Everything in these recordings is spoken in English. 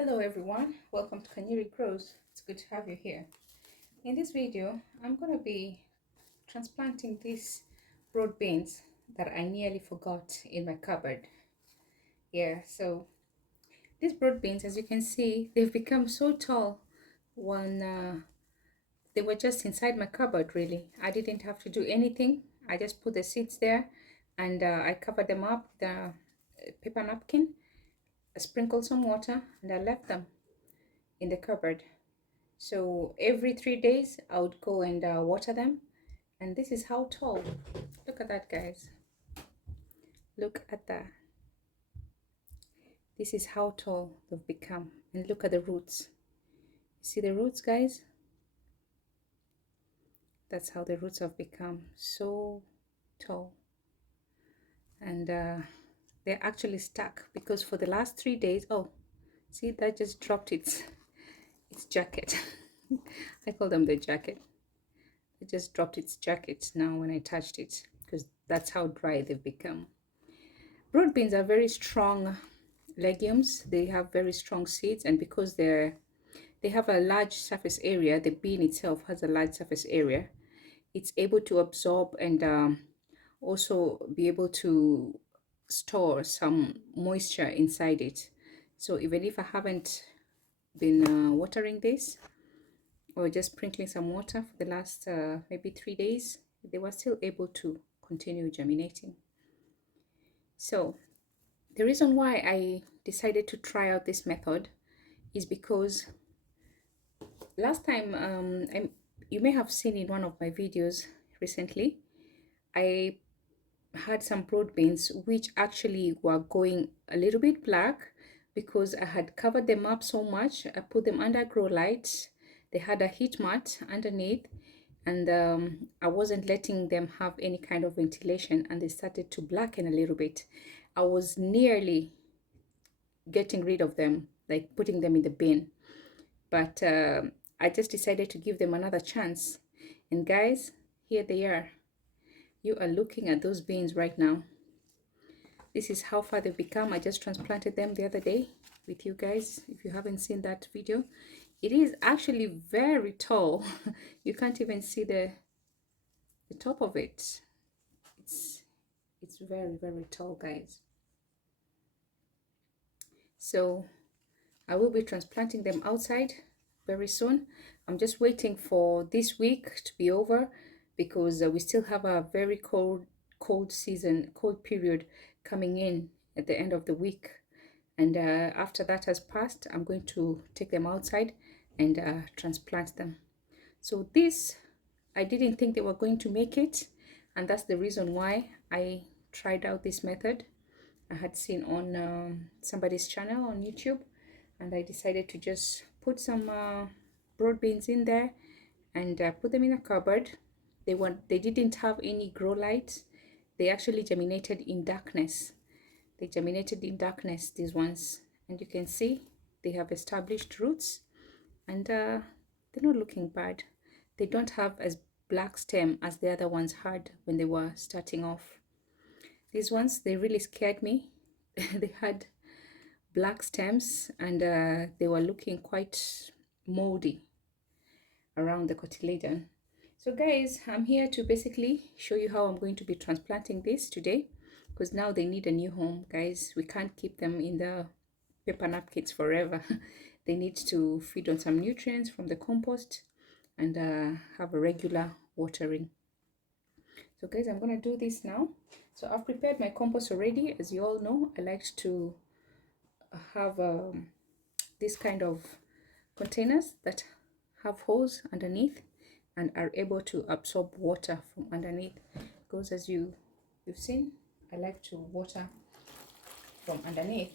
Hello everyone, welcome to Kanyeri Grows. It's good to have you here. In this video, I'm going to be transplanting these broad beans that I nearly forgot in my cupboard. Yeah, so these broad beans, as you can see, they've become so tall when they were just inside my cupboard really. I didn't have to do anything. I just put the seeds there and I covered them up with a paper napkin, sprinkled some water, and I left them in the cupboard. So every 3 days, I would go and water them. And this is how tall. Look at that, guys. Look at that. This is how tall they've become. And look at the roots. See the roots, guys? That's how the roots have become so tall. And they're actually stuck because for the last 3 days, oh, see, that just dropped its jacket. I call them the jacket. It just dropped its jacket now when I touched it because that's how dry they've become. Broad beans are very strong legumes. They have very strong seeds, and because they have a large surface area, the bean itself has a large surface area, it's able to absorb and also be able to store some moisture inside it. So even if I haven't been watering this or just sprinkling some water for the last maybe 3 days, they were still able to continue germinating. So the reason why I decided to try out this method is because last time, you may have seen in one of my videos recently, I had some broad beans which actually were going a little bit black because I had covered them up so much. I put them under grow light. They had a heat mat underneath, and I wasn't letting them have any kind of ventilation, and they started to blacken a little bit. I was nearly getting rid of them, like putting them in the bin, but I just decided to give them another chance. And guys, here they are. You are looking at those beans right now. This is how far they've become. I just transplanted them the other day with you guys. If you haven't seen that video, it is actually very tall. You can't even see the top of it. It's very tall, guys. So I will be transplanting them outside very soon. I'm just waiting for this week to be over because we still have a very cold period coming in at the end of the week. And after that has passed, I'm going to take them outside and transplant them. So this, I didn't think they were going to make it, and that's the reason why I tried out this method. I had seen on somebody's channel on YouTube, and I decided to just put some broad beans in there and put them in a cupboard. They didn't have any grow lights. They actually germinated in darkness. They germinated in darkness, these ones, and you can see they have established roots, and they're not looking bad. They don't have as black stem as the other ones had when they were starting off. These ones, they really scared me. They had black stems, and they were looking quite moldy around the cotyledon. So guys, I'm here to basically show you how I'm going to be transplanting this today, because now they need a new home, guys. We can't keep them in the paper napkins forever. They need to feed on some nutrients from the compost and have a regular watering. So guys, I'm going to do this now. So I've prepared my compost already. As you all know, I like to have this kind of containers that have holes underneath and are able to absorb water from underneath, because as you've seen, I like to water from underneath.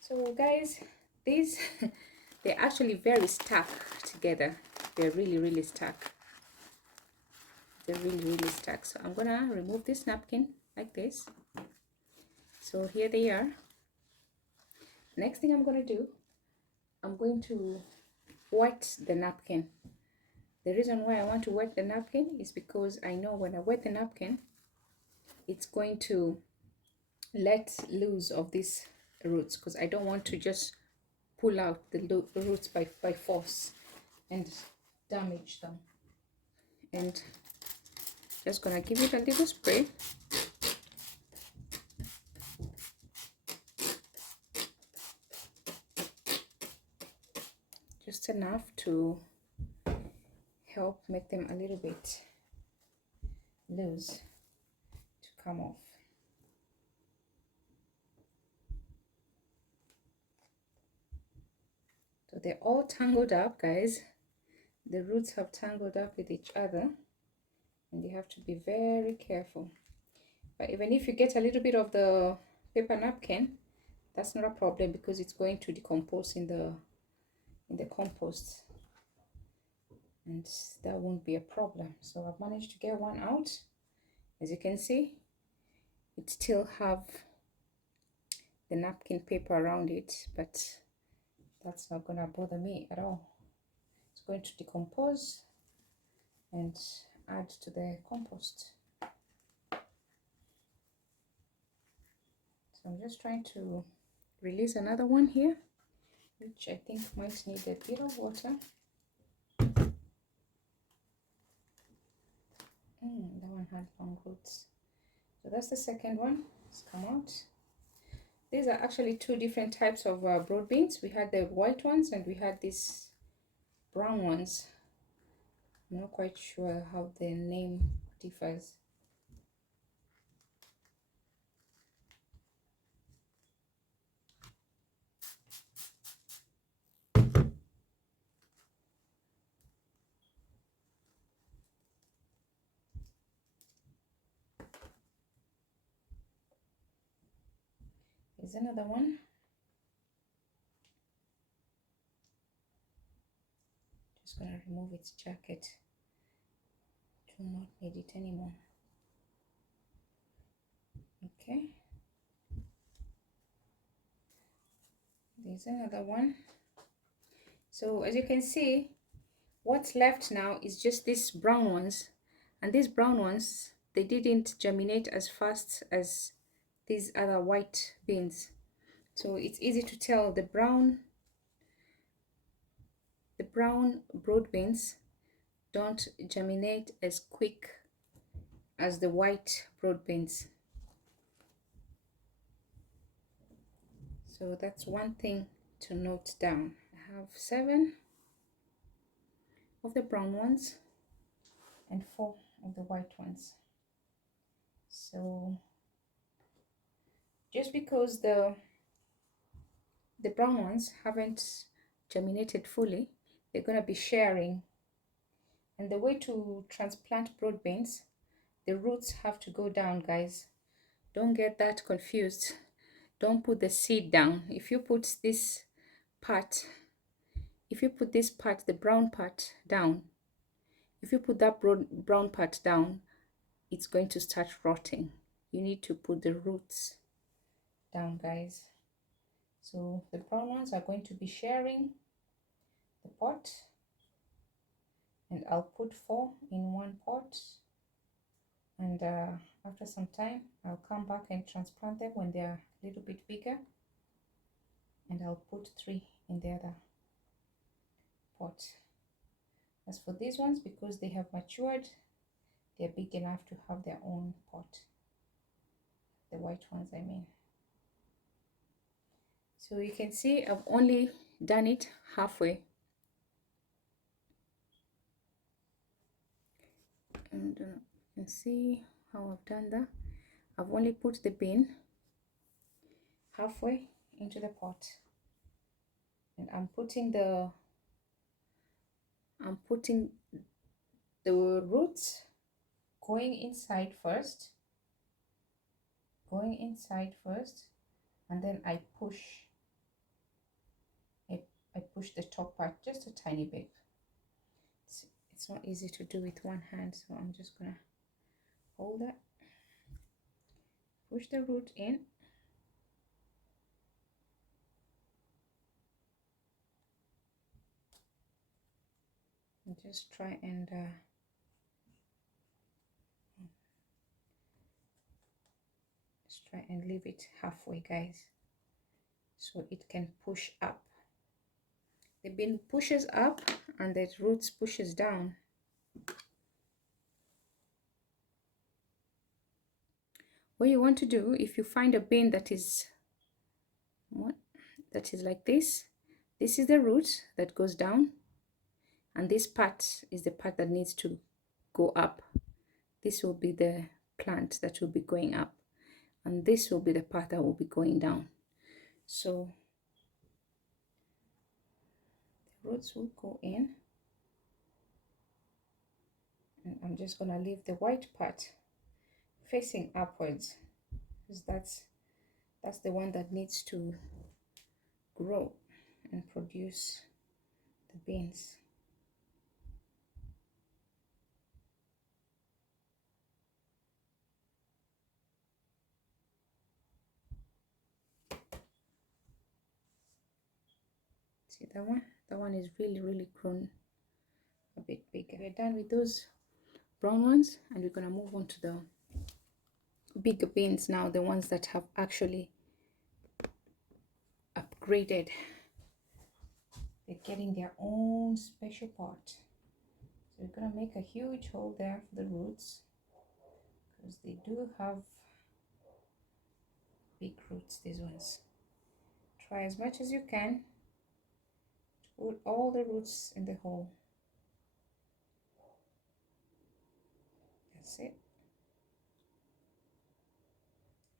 So guys, these they're actually very stuck together. They're really stuck. They're really stuck. So I'm gonna remove this napkin like this. So here they are. Next thing I'm gonna do, I'm going to wet the napkin. The reason why I want to wet the napkin is because I know when I wet the napkin, it's going to let loose of this roots, because I don't want to just pull out the roots by force and damage them. And just gonna give it a little spray. Just enough to help make them a little bit loose to come off. So they're all tangled up, guys. The roots have tangled up with each other, and you have to be very careful. But even if you get a little bit of the paper napkin, that's not a problem, because it's going to decompose in the compost, and that won't be a problem. So I've managed to get one out. As you can see, it still have the napkin paper around it, but that's not gonna bother me at all. It's going to decompose and add to the compost. So I'm just trying to release another one here, which I think might need a bit of water. That one had long roots. So that's the second one. It's come out. These are actually two different types of broad beans. We had the white ones and we had these brown ones. I'm not quite sure how the name differs. Here's another one. Just gonna remove its jacket. Do not need it anymore. Okay. There's another one. So as you can see, what's left now is just these brown ones, and these brown ones, they didn't germinate as fast as these other white beans. So it's easy to tell the brown broad beans don't germinate as quick as the white broad beans. So that's one thing to note down. I have 7 of the brown ones and 4 of the white ones. So just because the brown ones haven't germinated fully, they're going to be sharing. And the way to transplant broad beans, the roots have to go down, guys. Don't get that confused. Don't put the seed down. If you put this part, the brown part down, if you put that brown part down, it's going to start rotting. You need to put the roots down, guys. So the brown ones are going to be sharing the pot, and I'll put 4 in one pot, and after some time I'll come back and transplant them when they're a little bit bigger, and I'll put 3 in the other pot. As for these ones, because they have matured, they're big enough to have their own pot, the white ones I mean. So you can see I've only done it halfway, and you can see how I've done that. I've only put the bean halfway into the pot, and I'm putting the roots going inside first, and then I push the top part just a tiny bit. It's not easy to do with one hand, so I'm just gonna hold that, push the root in, and just try and leave it halfway, guys. so it can push up. The bean pushes up and the roots pushes down. What you want to do, if you find a bean that is like this is the root that goes down, and this part is the part that needs to go up. This will be the plant that will be going up, and this will be the part that will be going down. So the roots will go in, and I'm just gonna leave the white part facing upwards, because that's the one that needs to grow and produce the beans. See that one? That one is really grown a bit bigger. We're done with those brown ones, and we're gonna move on to the bigger beans now, the ones that have actually upgraded. They're getting their own special part. So we're gonna make a huge hole there for the roots, because they do have big roots, these ones. Try as much as you can to put all the roots in the hole. That's it.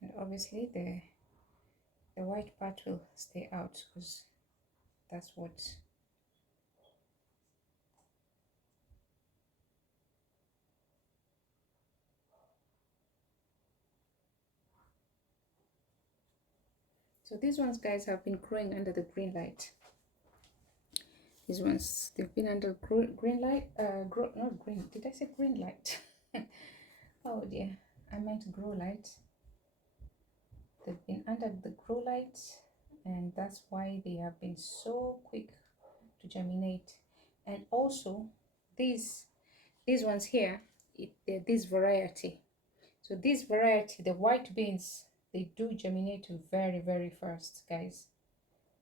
And obviously the white part will stay out, because that's what so these ones, guys, have been growing under the green light. These ones, they've been under green light, not green, did I say green light? Oh dear, I meant grow light. They've been under the grow light, and that's why they have been so quick to germinate. And also these ones here, they're this variety. So this variety, the white beans, they do germinate very fast, guys.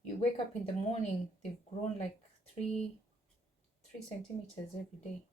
You wake up in the morning, they've grown like 3 centimeters every day.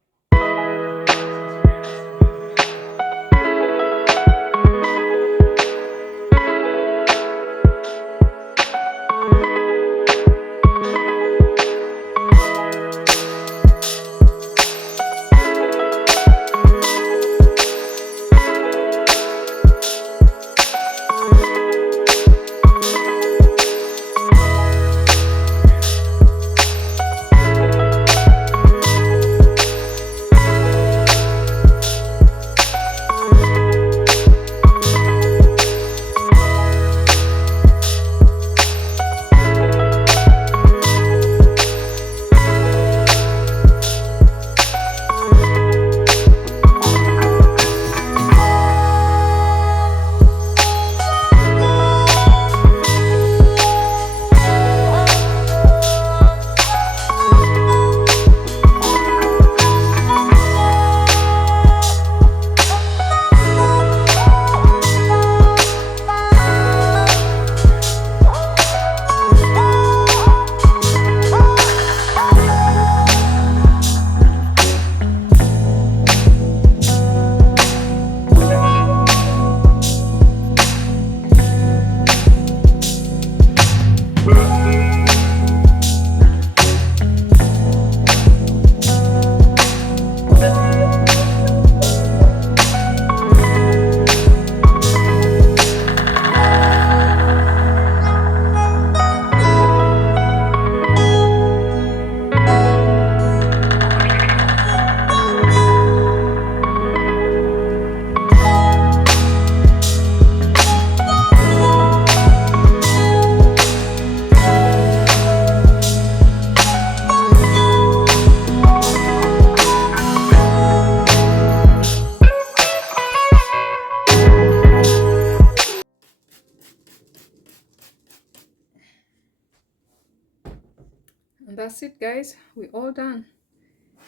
And that's it, guys. We're all done.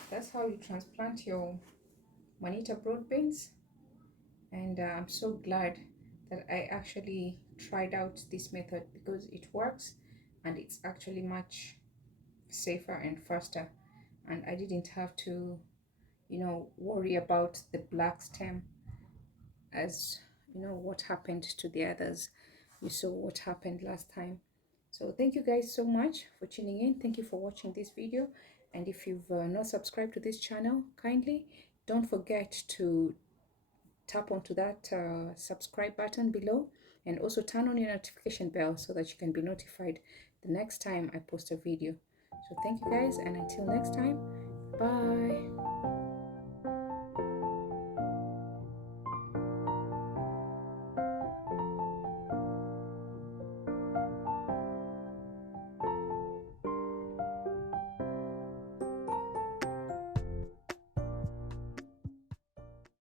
That's how you transplant your Manita broad beans. And I'm so glad that I actually tried out this method because it works and it's actually much safer and faster, and I didn't have to, worry about the black stem, as what happened to the others. You saw what happened last time. So thank you guys so much for tuning in. Thank you for watching this video, and if you've not subscribed to this channel, kindly don't forget to tap onto that subscribe button below, and also turn on your notification bell so that you can be notified the next time I post a video. So thank you guys, and until next time, bye.